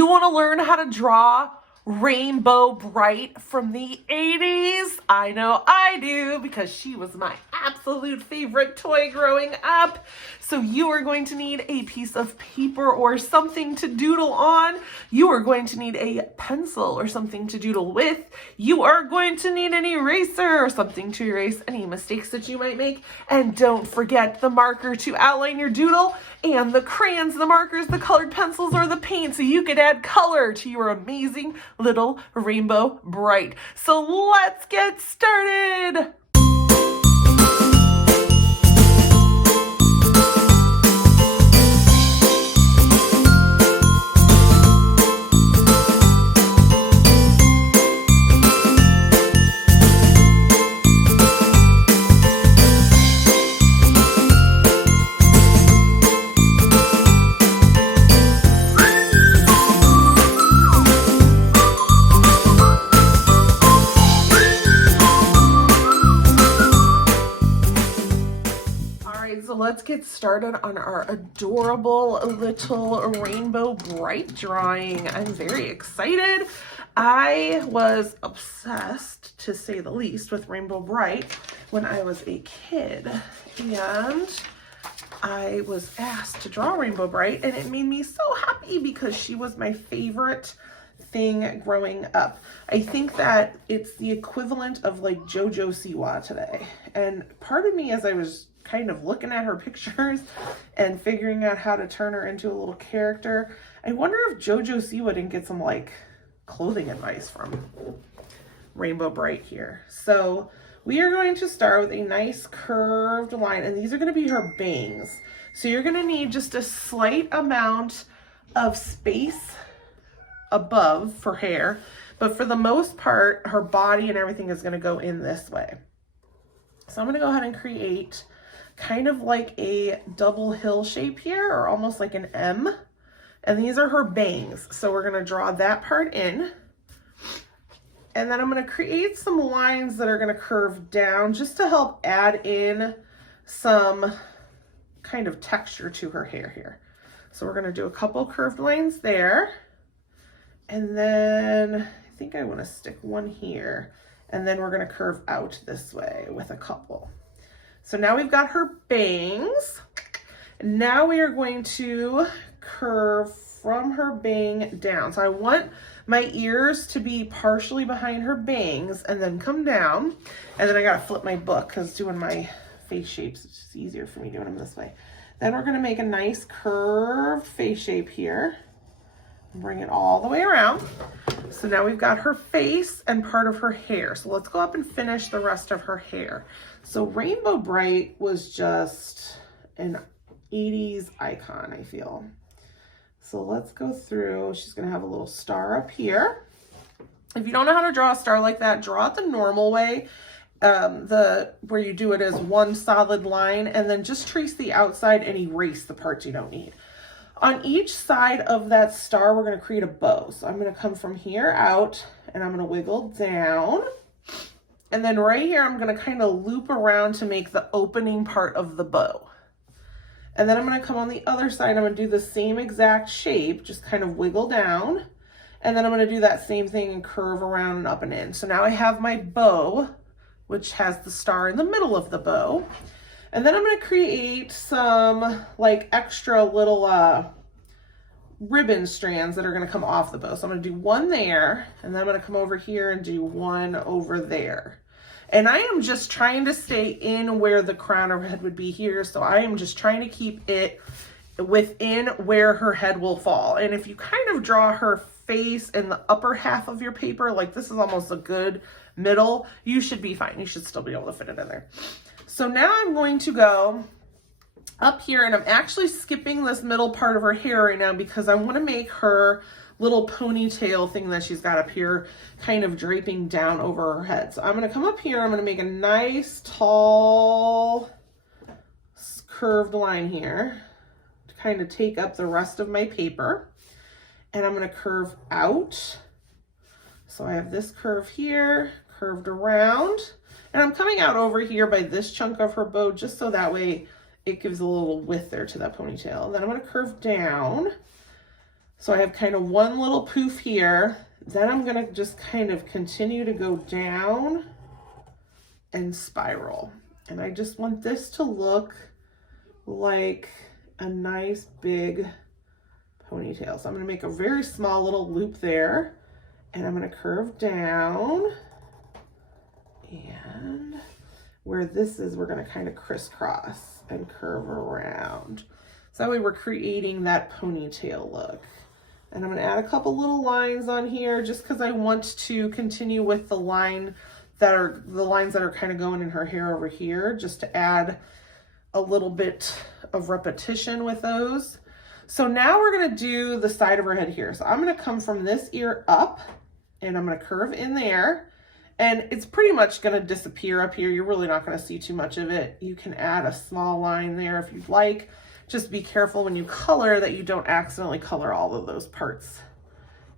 You want to learn how to draw Rainbow Bright from the 80s? I know I do, because she was my absolute favorite toy growing up. So you are going to need a piece of paper or something to doodle on. You are going to need a pencil or something to doodle with. You are going to need an eraser or something to erase any mistakes that you might make. And don't forget the marker to outline your doodle, and the crayons, the markers, the colored pencils, or the paint, so you could add color to your amazing little Rainbow Bright. So let's get started. So let's get started on our adorable little Rainbow Bright drawing. I'm very excited. I was obsessed, to say the least, with Rainbow Bright when I was a kid, and I was asked to draw Rainbow Bright, and it made me so happy because she was my favorite thing growing up. I think that it's the equivalent of like JoJo Siwa today, and part of me, as I was kind of looking at her pictures and figuring out how to turn her into a little character, I wonder if JoJo Siwa didn't get some like clothing advice from Rainbow Bright here. So we are going to start with a nice curved line, and these are going to be her bangs. So you're going to need just a slight amount of space above for hair, but for the most part, her body and everything is going to go in this way. So I'm going to go ahead and create kind of like a double hill shape here, or almost like an M. And these are her bangs. So we're going to draw that part in. And then I'm going to create some lines that are going to curve down just to help add in some kind of texture to her hair here. So we're going to do a couple curved lines there. And then I think I want to stick one here. And then we're going to curve out this way with a couple. So now we've got her bangs. Now we are going to curve from her bang down. So I want my ears to be partially behind her bangs and then come down. And then I got to flip my book because doing my face shapes, it's just easier for me doing them this way. Then we're going to make a nice curved face shape here. Bring it all the way around. So now we've got her face and part of her hair. So let's go up and finish the rest of her hair. So Rainbow Bright was just an 80s icon, I feel. So let's go through. She's going to have a little star up here. If you don't know how to draw a star like that, draw it the normal way. Where you do it as one solid line, and then just trace the outside and erase the parts you don't need. On each side of that star, we're going to create a bow. So I'm going to come from here out, and I'm going to wiggle down. And then right here, I'm going to kind of loop around to make the opening part of the bow. And then I'm going to come on the other side. I'm going to do the same exact shape, just kind of wiggle down. And then I'm going to do that same thing and curve around and up and in. So now I have my bow, which has the star in the middle of the bow. And then I'm going to create some like extra little ribbon strands that are going to come off the bow. So I'm going to do one there, and then I'm going to come over here and do one over there. And I am just trying to stay in where the crown of her head would be here. So I am just trying to keep it within where her head will fall. And if you kind of draw her face in the upper half of your paper, like this is almost a good middle, you should be fine. You should still be able to fit it in there. So now I'm going to go up here, and I'm actually skipping this middle part of her hair right now because I want to make her little ponytail thing that she's got up here kind of draping down over her head. So I'm going to come up here, I'm going to make a nice tall curved line here to kind of take up the rest of my paper. And I'm going to curve out. So I have this curve here, curved around. And I'm coming out over here by this chunk of her bow just so that way it gives a little width there to that ponytail. And then I'm going to curve down. So I have kind of one little poof here. Then I'm gonna just kind of continue to go down and spiral. And I just want this to look like a nice big ponytail. So I'm gonna make a very small little loop there, and I'm gonna curve down, and where this is, we're gonna kind of crisscross and curve around. So that way we're creating that ponytail look. And I'm gonna add a couple little lines on here just because I want to continue with the lines that are kind of going in her hair over here, just to add a little bit of repetition with those. So now we're gonna do the side of her head here. So I'm gonna come from this ear up, and I'm gonna curve in there, and it's pretty much gonna disappear up here. You're really not gonna see too much of it. You can add a small line there if you'd like. Just be careful when you color that you don't accidentally color all of those parts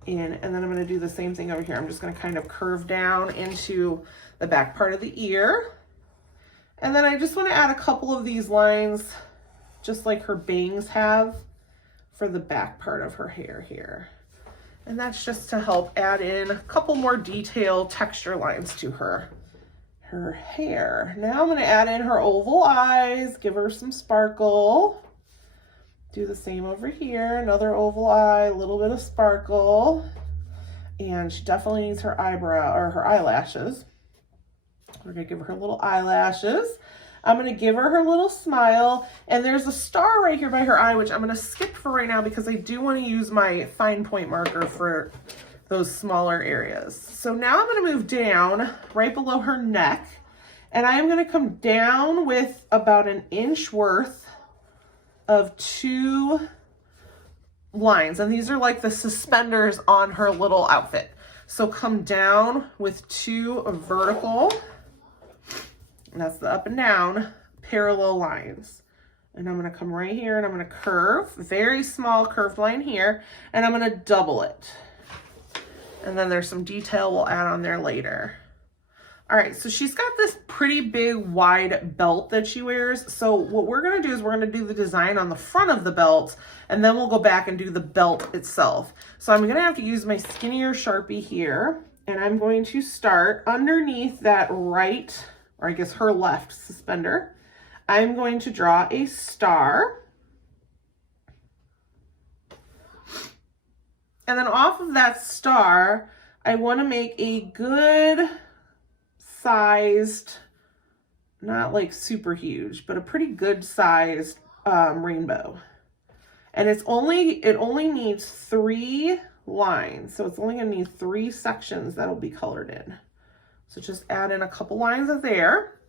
in. And then I'm gonna do the same thing over here. I'm just gonna kind of curve down into the back part of the ear. And then I just wanna add a couple of these lines, just like her bangs have, for the back part of her hair here. And that's just to help add in a couple more detailed texture lines to her hair. Now I'm gonna add in her oval eyes, give her some sparkle. Do the same over here, another oval eye, a little bit of sparkle. And she definitely needs her eyebrow or her eyelashes. We're gonna give her little eyelashes. I'm gonna give her little smile, and there's a star right here by her eye, which I'm gonna skip for right now because I do wanna use my fine point marker for those smaller areas. So now I'm gonna move down right below her neck, and I am gonna come down with about an inch worth of 2 lines, and these are like the suspenders on her little outfit. So come down with 2 vertical, and that's the up and down parallel lines. And I'm gonna come right here, and I'm gonna curve, very small curved line here, and I'm gonna double it. And then there's some detail we'll add on there later. All right, so she's got this pretty big wide belt that she wears. So what we're gonna do is we're gonna do the design on the front of the belt, and then we'll go back and do the belt itself. So I'm gonna have to use my skinnier Sharpie here, and I'm going to start underneath that right, or I guess her left suspender. I'm going to draw a star. And then off of that star, I wanna make a good sized, not like super huge, but a pretty good sized rainbow. And it only needs 3 lines. So it's only gonna need 3 sections that'll be colored in. So just add in a couple lines of there.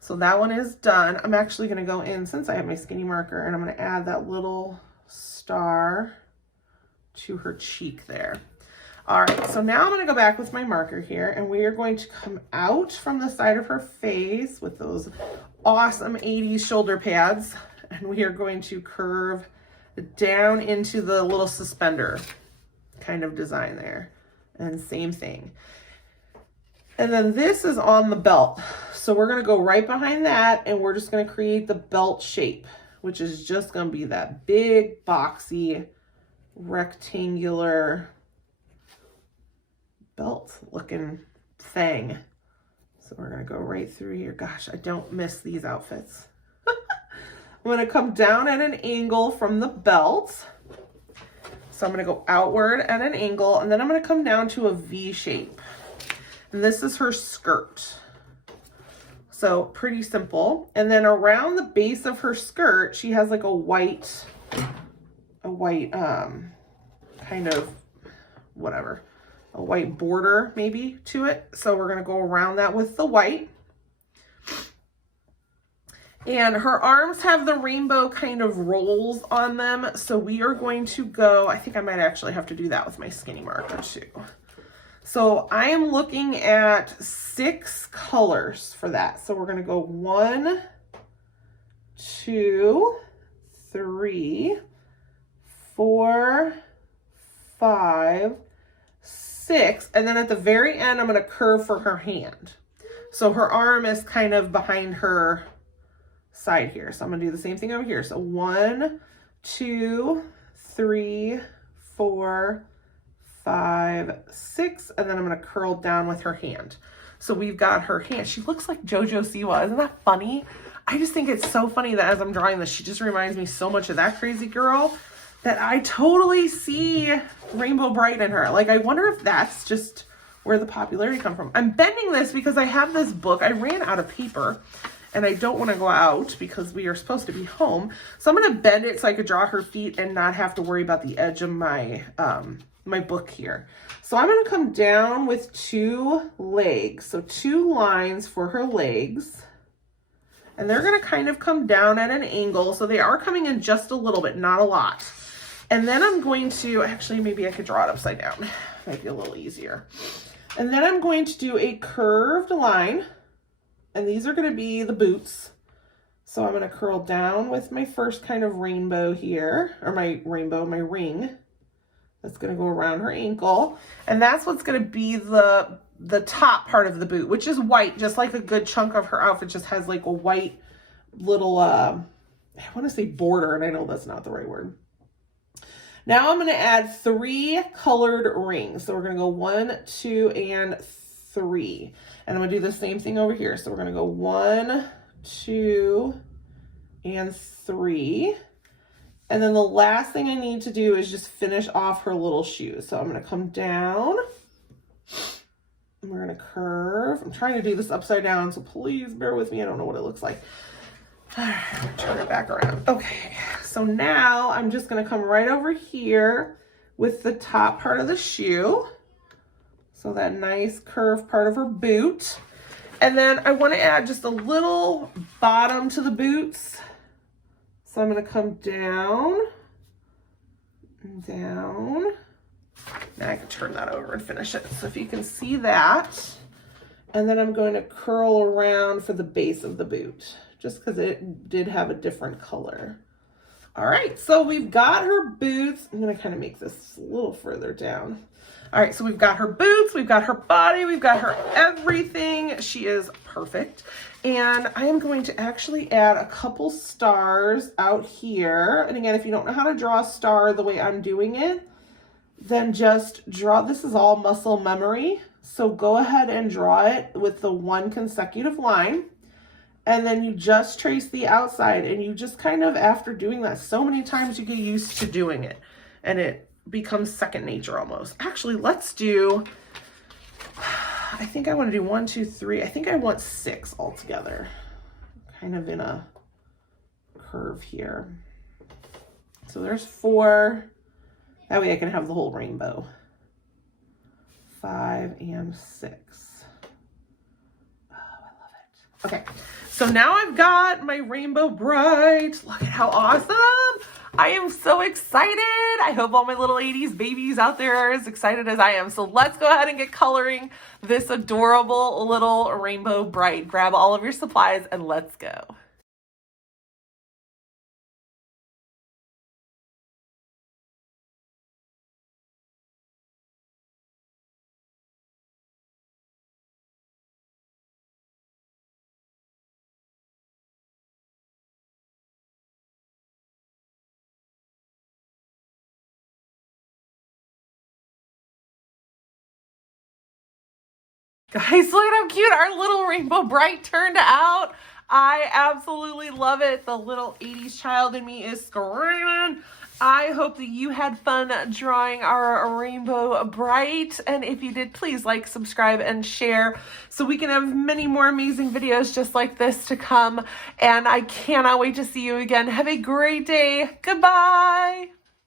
So that one is done. I'm actually gonna go in, since I have my skinny marker, and I'm gonna add that little star to her cheek there. All right, so now I'm gonna go back with my marker here, and we are going to come out from the side of her face with those awesome 80s shoulder pads, and we are going to curve down into the little suspender kind of design there, and same thing. And then this is on the belt. So we're gonna go right behind that, and we're just gonna create the belt shape, which is just gonna be that big, boxy, rectangular belt looking thing. So we're gonna go right through here. Gosh, I don't miss these outfits. I'm gonna come down at an angle from the belt. So I'm gonna go outward at an angle, and then I'm gonna come down to a V shape. And this is her skirt. So pretty simple. And then around the base of her skirt, she has like a white kind of whatever, a white border maybe to it. So we're gonna go around that with the white. And her arms have the rainbow kind of rolls on them. So we are going to go, I think I might actually have to do that with my skinny marker too. So I am looking at 6 colors for that. So we're gonna go 1, 2, 3, 4, 5, 6. And then at the very end, I'm gonna curve for her hand. So her arm is kind of behind her side here. So I'm gonna do the same thing over here. So 1, 2, 3, 4, 5, 6, and then I'm going to curl down with her hand. So we've got her hand. She looks like JoJo Siwa. Isn't that funny? I just think it's so funny that as I'm drawing this, she just reminds me so much of that crazy girl that I totally see Rainbow Bright in her. Like, I wonder if that's just where the popularity come from. I'm bending this because I have this book. I ran out of paper and I don't want to go out because we are supposed to be home. So I'm going to bend it so I could draw her feet and not have to worry about the edge of my, my book here. So I'm going to come down with 2 legs. So 2 lines for her legs. And they're going to kind of come down at an angle. So they are coming in just a little bit, not a lot. And then I'm going to, actually, maybe I could draw it upside down. Might be a little easier. And then I'm going to do a curved line. And these are going to be the boots. So I'm going to curl down with my first kind of rainbow here, or my ring. That's going to go around her ankle. And that's what's going to be the top part of the boot, which is white, just like a good chunk of her outfit just has like a white little, I want to say border, and I know that's not the right word. Now I'm going to add 3 colored rings. So we're going to go 1, 2, and 3. And I'm going to do the same thing over here. So we're going to go 1, 2, and 3. And then the last thing I need to do is just finish off her little shoes. So I'm going to come down and we're going to curve. I'm trying to do this upside down, so please bear with me. I don't know what it looks like. Turn it back around. Okay, so now I'm just going to come right over here with the top part of the shoe. So that nice curved part of her boot. And then I want to add just a little bottom to the boots. So I'm going to come down and down. Now I can turn that over and finish it. So if you can see that. And then I'm going to curl around for the base of the boot, just because it did have a different color. All right, so we've got her boots. I'm going to kind of make this a little further down. All right, so we've got her boots, we've got her body, we've got her everything. She is perfect. And I am going to actually add a couple stars out here. And again, if you don't know how to draw a star the way I'm doing it, then just draw. This is all muscle memory. So go ahead and draw it with the 1 consecutive line. And then you just trace the outside, and you just kind of, after doing that so many times, you get used to doing it. And it becomes second nature almost. Actually, let's do, I think I want to do 1, 2, 3. I think I want 6 altogether. Kind of in a curve here. So there's 4. That way I can have the whole rainbow. 5 and 6. Oh, I love it. Okay, so now I've got my Rainbow Bright. Look at how awesome. I am so excited. I hope all my little 80s babies out there are as excited as I am. So let's go ahead and get coloring this adorable little Rainbow Bright. Grab all of your supplies and let's go. Guys, look at how cute our little Rainbow Bright turned out. I absolutely love it. The little 80s child in me is screaming. I hope that you had fun drawing our Rainbow Bright. And if you did, please like, subscribe, and share so we can have many more amazing videos just like this to come. And I cannot wait to see you again. Have a great day. Goodbye.